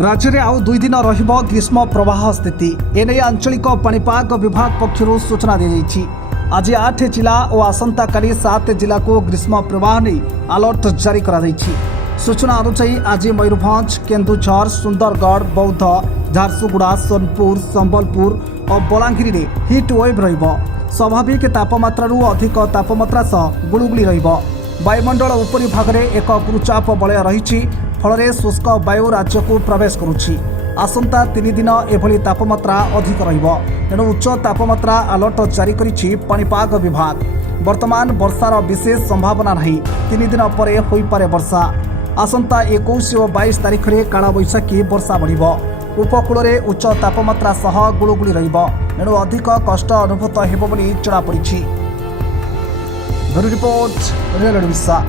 राज्य में आउ 2 दिन रहिब ग्रीष्म प्रवाह स्थिति एने आंचलिक पाणीपाग विभाग पक्षर सूचना दी आज 8 जिला और आसंता काली 7 जिला को ग्रीष्म प्रवाह नहीं अलर्ट जारी करा सूचना अनुसार आज मयूरभंज केन्दुझर सुंदरगढ़ बौद्ध झारसुगुड़ा सोनपुर संबलपुर और बलांगीर में हिट वेव रहिब स्वाभाविक तापमात्रा अधिक तापमात्रा सह गुलुगुली रहिब वायुमंडल उपरी भाग में एक गुरुचाप बलय रही फल शुष्क वायु राज्य को प्रवेश करुछि आसंता 3 दिन एभली तापमात्रा अधिक रहिब तेणु उच्च तापमात्रा अलर्ट जारी करिछि पाणीपाग विभाग वर्तमान वर्षार विशेष संभावना नहीं 3 दिन पर होई पारे वर्षा आसंता 21 और 22 तारिख में काला बैशाखी वर्षा बढ़िब उपकूल में उच्च तापमात्रा सह गुलुगुली रहिब तेणु अधिक कष्ट अनुभूत हेब बोली जଣାपड़िछि। Report rail Odisha.